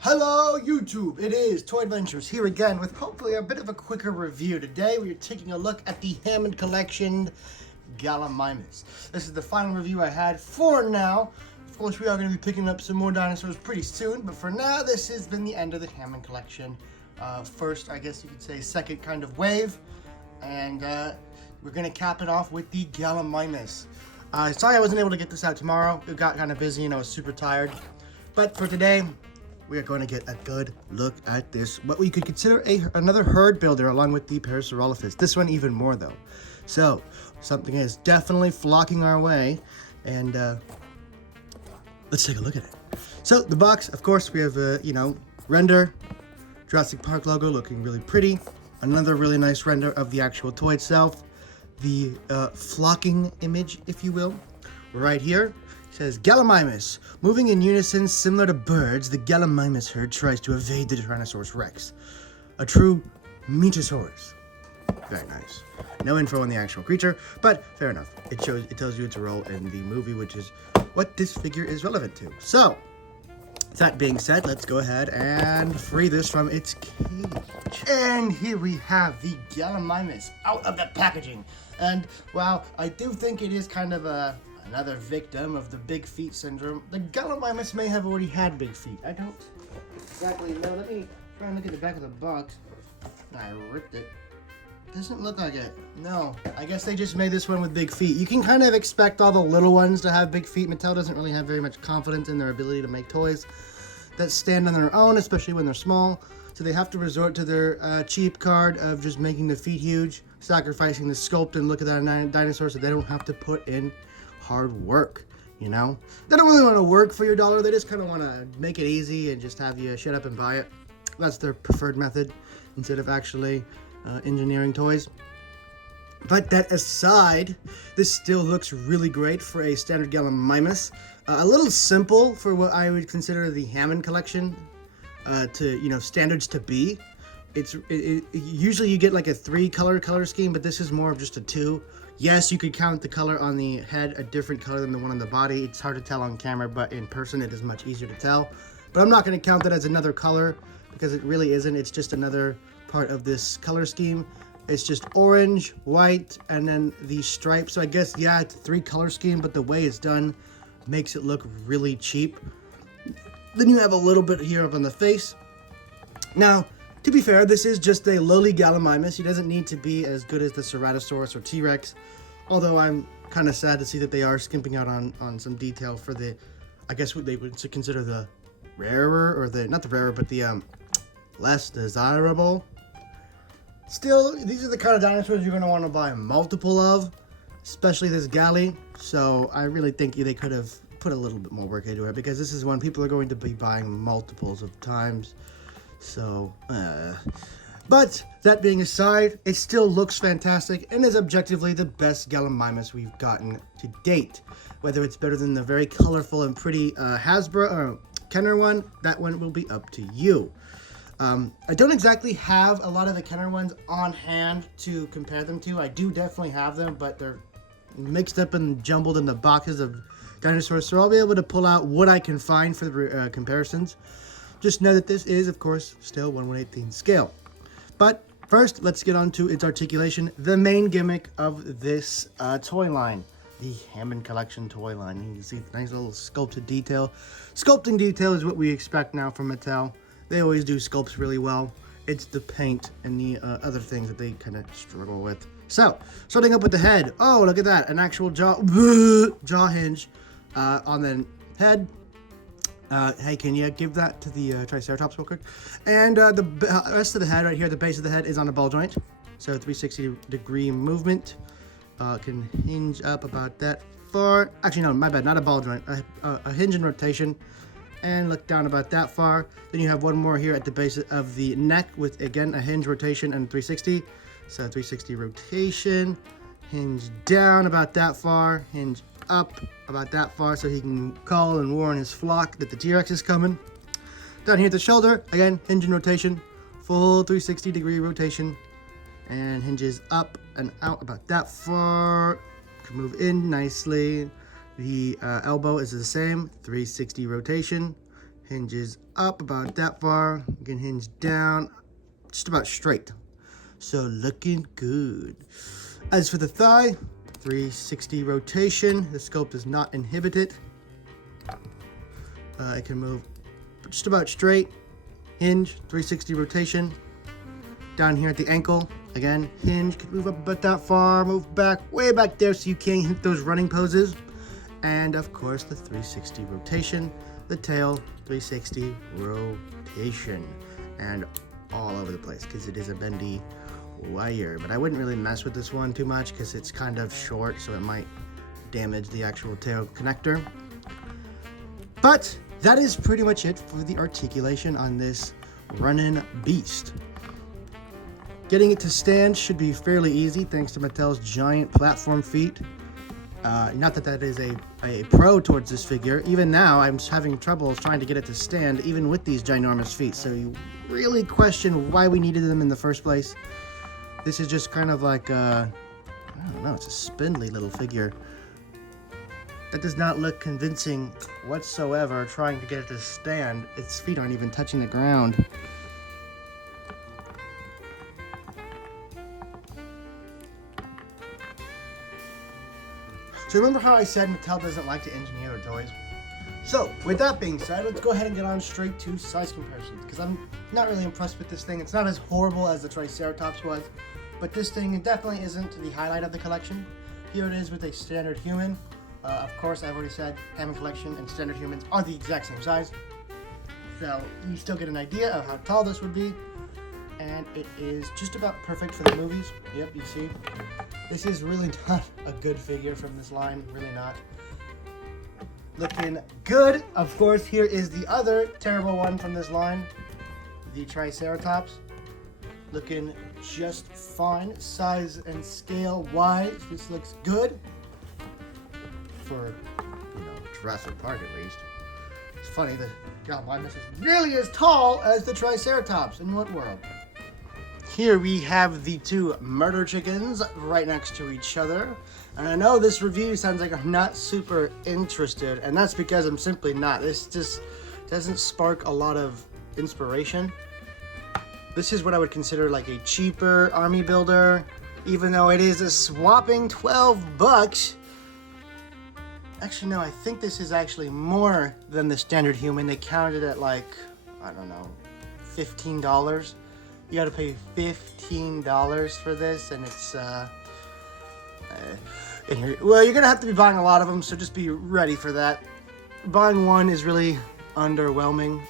Hello YouTube, it is Toy Adventures here again with hopefully a bit of a quicker review. Today we are taking a look at the Hammond Collection Gallimimus. This is the final review I had for now. Of course we are going to be picking up some more dinosaurs pretty soon, but for now this has been the end of the Hammond Collection. First, I guess you could say second kind of wave, and we're going to cap it off with the Gallimimus. Sorry I wasn't able to get this out tomorrow. It got kind of busy and I was super tired, but for today we are going to get a good look at this, what we could consider another herd builder along with the Parasaurolophus. This one even more though. So something is definitely flocking our way, and let's take a look at it. So the box, of course, we have render, Jurassic Park logo looking really pretty. Another really nice render of the actual toy itself. The flocking image, if you will, right here. Says Gallimimus. Moving in unison similar to birds, the Gallimimus herd tries to evade the Tyrannosaurus Rex. A true Metasaurus. Very nice. No info on the actual creature, but fair enough. It tells you its role in the movie, which is what this figure is relevant to. So, that being said, let's go ahead and free this from its cage. And here we have the Gallimimus out of the packaging. And while I do think it is kind of another victim of the big feet syndrome, the Gallimimus may have already had big feet. I don't exactly know. Let me try and look at the back of the box. I ripped it. Doesn't look like it. No. I guess they just made this one with big feet. You can kind of expect all the little ones to have big feet. Mattel doesn't really have very much confidence in their ability to make toys that stand on their own, especially when they're small. So they have to resort to their cheap card of just making the feet huge, sacrificing the sculpt and look at that dinosaur so they don't have to put in hard work, you know? They don't really want to work for your dollar. They just kind of want to make it easy and just have you shut up and buy it. That's their preferred method instead of actually engineering toys. But that aside, this still looks really great for a standard Gallimimus. A little simple for what I would consider the Hammond Collection standards to be. Usually you get like a 3-color scheme, but this is more of just a 2. Yes, you could count the color on the head a different color than the one on the body. It's hard to tell on camera, but in person it is much easier to tell. But I'm not going to count that as another color because it really isn't. It's just another part of this color scheme. It's just orange, white, and then the stripes. So I guess, yeah, it's a 3-color scheme, but the way it's done makes it look really cheap. Then you have a little bit here up on the face. Now, to be fair, this is just a lowly Gallimimus. He doesn't need to be as good as the Ceratosaurus or T-Rex, although I'm kind of sad to see that they are skimping out on some detail for the, I guess what they would consider the rarer, or the, not the rarer, but the less desirable. Still, these are the kind of dinosaurs you're going to want to buy multiple of, especially this Galli, so I really think they could have put a little bit more work into it, because this is one people are going to be buying multiples of times. So, but that being aside, it still looks fantastic and is objectively the best Gallimimus we've gotten to date. Whether it's better than the very colorful and pretty Hasbro or Kenner one, that one will be up to you. I don't exactly have a lot of the Kenner ones on hand to compare them to. I do definitely have them, but they're mixed up and jumbled in the boxes of dinosaurs, so I'll be able to pull out what I can find for the comparisons. Just know that this is, of course, still 1/118 scale. But first, let's get on to its articulation, the main gimmick of this toy line, the Hammond Collection toy line. You can see the nice little sculpted detail. Sculpting detail is what we expect now from Mattel. They always do sculpts really well. It's the paint and the other things that they kind of struggle with. So, starting up with the head. Oh, look at that. An actual jaw hinge on the head. Hey, can you give that to the Triceratops real quick? And the rest of the head right here, the base of the head is on a ball joint. So 360-degree movement. Can hinge up about that far. Actually, no, my bad, not a ball joint. A hinge and rotation. And look down about that far. Then you have one more here at the base of the neck with, again, a hinge, rotation, and 360. So 360 rotation. Hinge down about that far. Hinge up about that far so he can call and warn his flock that the T-Rex is coming. Down here at the shoulder, again, hinge and rotation, full 360-degree rotation, and hinges up and out about that far. Can move in nicely. The elbow is the same, 360 rotation, Hinges up about that far. You can hinge down just about straight. So looking good. As for the thigh, 360 rotation. The scope does not inhibit it. It can move just about straight. Hinge, 360 rotation. Down here at the ankle, again, hinge, can move up about that far, move back, way back there so you can't hit those running poses. And of course, the 360 rotation. The tail, 360 rotation. And all over the place, because it is a bendy wire. But I wouldn't really mess with this one too much, because it's kind of short, so it might damage the actual tail connector. But that is pretty much it for the articulation on this running beast. Getting it to stand should be fairly easy thanks to Mattel's giant platform feet. Not that that is a pro towards this figure. Even now, I'm having trouble trying to get it to stand, even with these ginormous feet. So you really question why we needed them in the first place. This is just kind of like, I don't know, it's a spindly little figure. That does not look convincing whatsoever, trying to get it to stand. Its feet aren't even touching the ground. So remember how I said Mattel doesn't like to engineer their toys? So, with that being said, let's go ahead and get on straight to size comparisons, because I'm not really impressed with this thing. It's not as horrible as the Triceratops was, but this thing it definitely isn't the highlight of the collection. Here it is with a standard human. Of course, I've already said Hammond Collection and standard humans are the exact same size. So, you still get an idea of how tall this would be. And it is just about perfect for the movies. Yep, you see. This is really not a good figure from this line, really not. Looking good. Of course, here is the other terrible one from this line, the Triceratops. Looking just fine, size and scale wise. This looks good for, Jurassic Park at least. It's funny that Gallimimus is nearly as tall as the Triceratops. In what world? Here we have the two murder chickens right next to each other. And I know this review sounds like I'm not super interested, and that's because I'm simply not. This just doesn't spark a lot of inspiration. This is what I would consider like a cheaper army builder, even though it is a whopping $12. Actually, no, I think this is actually more than the standard human. They counted it at like, I don't know, $15. You gotta pay $15 for this, and it's, well, you're gonna have to be buying a lot of them, so just be ready for that. Buying one is really underwhelming,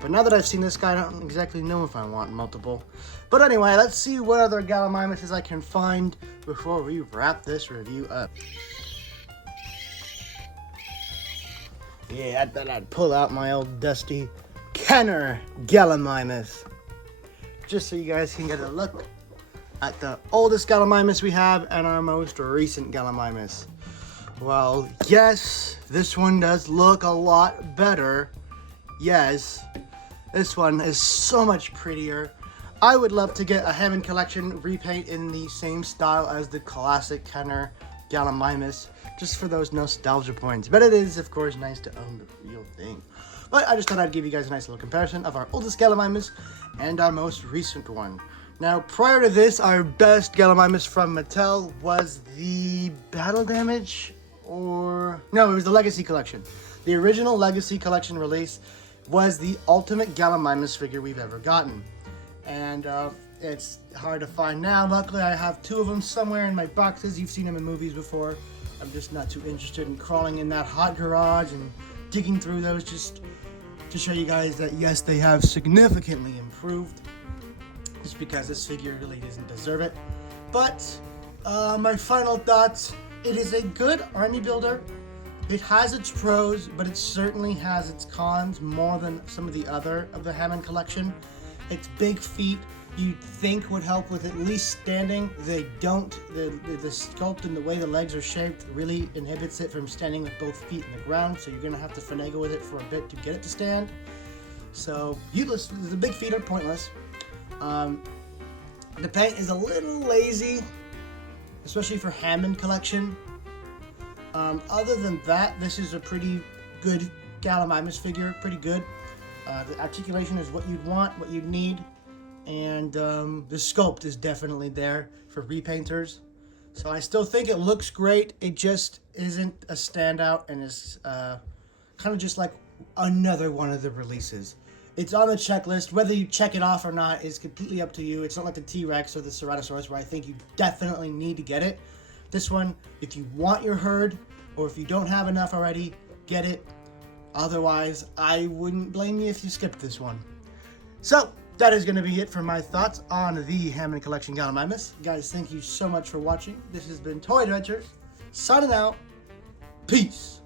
but now that I've seen this guy, I don't exactly know if I want multiple. But anyway, let's see what other Gallimimuses I can find before we wrap this review up. Yeah, I thought I'd pull out my old dusty Kenner Gallimimus, just so you guys can get a look at the oldest Gallimimus we have and our most recent Gallimimus. Well, yes, this one does look a lot better. Yes, this one is so much prettier. I would love to get a Hammond Collection repaint in the same style as the classic Kenner Gallimimus, just for those nostalgia points. But it is, of course, nice to own the real thing. But I just thought I'd give you guys a nice little comparison of our oldest Gallimimus and our most recent one. Now, prior to this, our best Gallimimus from Mattel was the Battle Damage, or... no, it was the Legacy Collection. The original Legacy Collection release was the ultimate Gallimimus figure we've ever gotten. And it's hard to find now. Luckily, I have two of them somewhere in my boxes. You've seen them in movies before. I'm just not too interested in crawling in that hot garage and digging through those, just to show you guys that yes, they have significantly improved, just because this figure really doesn't deserve it. But my final thoughts, it is a good army builder. It has its pros, but it certainly has its cons more than some of the other of the Hammond Collection. Its big feet you'd think would help with at least standing. They don't. The sculpt and the way the legs are shaped really inhibits it from standing with both feet in the ground, so you're going to have to finagle with it for a bit to get it to stand. So, useless. The big feet are pointless. The paint is a little lazy, especially for Hammond Collection. Other than that, this is a pretty good Gallimimus figure. Pretty good. The articulation is what you'd want, what you'd need, and the sculpt is definitely there for repainters. So I still think it looks great. It just isn't a standout, and is kind of just like another one of the releases. It's on the checklist. Whether you check it off or not is completely up to you. It's not like the T-Rex or the Ceratosaurus where I think you definitely need to get it. This one, if you want your herd, or if you don't have enough already, get it. Otherwise, I wouldn't blame you if you skipped this one. So, that is going to be it for my thoughts on the Hammond Collection Gallimimus. Guys, thank you so much for watching. This has been Toy Adventures. Signing out. Peace.